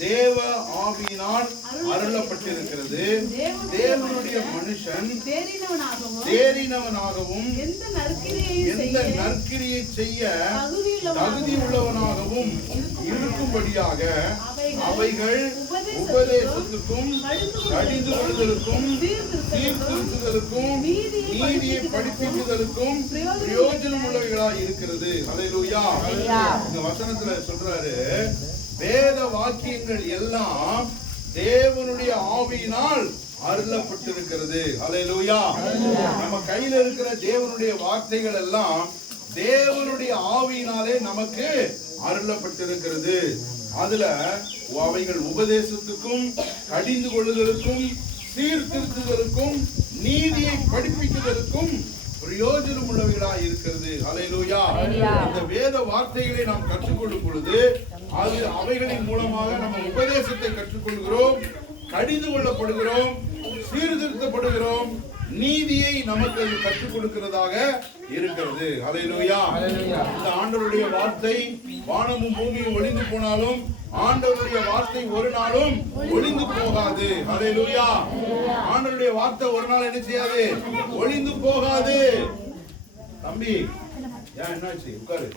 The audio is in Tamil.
தேவ ஆவியினால் அருளப்பட்டிருக்கிறது. தேவனுடைய மனுஷன் தேறினவனாகவும் எந்த நற்கிரியை செய்ய தகுதி உள்ளவனாகவும் இருக்கும்படியாக அவைகள் உபதேசத்துக்கும் கடிந்து கொள்ளுதலுக்கும் சீர்திருத்தலுக்கும் நீதியை படிப்பிக்குதலுக்கும் பிரயோஜனம் உள்ளவைகளாய் இருக்கிறது. ஹalleluya இந்த வசனத்துல சொல்றாரு வேத வாக்கியங்கள் எல்லாம் தேவனுடைய ஆவியினால் அருளப்பட்டிருக்கிறது. அலையலூயா நம்ம கையில இருக்கிற தேவனுடைய வார்த்தைகள் எல்லாம் தேவனுடைய ஆவியினாலே நமக்கு அருளப்பட்டிருக்கிறது. அதுல அவைகள் உபதேசத்துக்கும் கடிந்து கொள்ளுதலுக்கும் சீர்திருத்துதலுக்கும் நீதியை படிப்பிக்குதலுக்கும் பிரயோஜனம் உள்ளவைகளாய் இருக்கிறது. ஹalleluya இந்த வேத வார்த்தைகளை நாம் கற்றுக்கொள்ளும் பொழுது அது அவைகளின் மூலமாக நம்ம உபதேசத்தை கற்றுக்கொள்கிறோம் கடிந்து கொள்ளப்படுகிறோம் சீர்திருத்தப்படுகிறோம் நீதியை நமக்கு அது கற்றுக் கொடுக்கிறதாக இருக்கிறது. ஹalleluya இந்த ஆண்டவருடைய வார்த்தை வானமும் பூமியும் ஒளிந்து போனாலும் ஆண்டவருடைய வார்த்தை ஒரு நாளும் ஒளிந்து போகாது. அதே லூயா ஆண்டவருடைய வார்த்தை ஒரு நாள் என்ன செய்யாது? ஒளிந்து போகாது. தம்பி ஏன் என்னாச்சு? உட்காரு.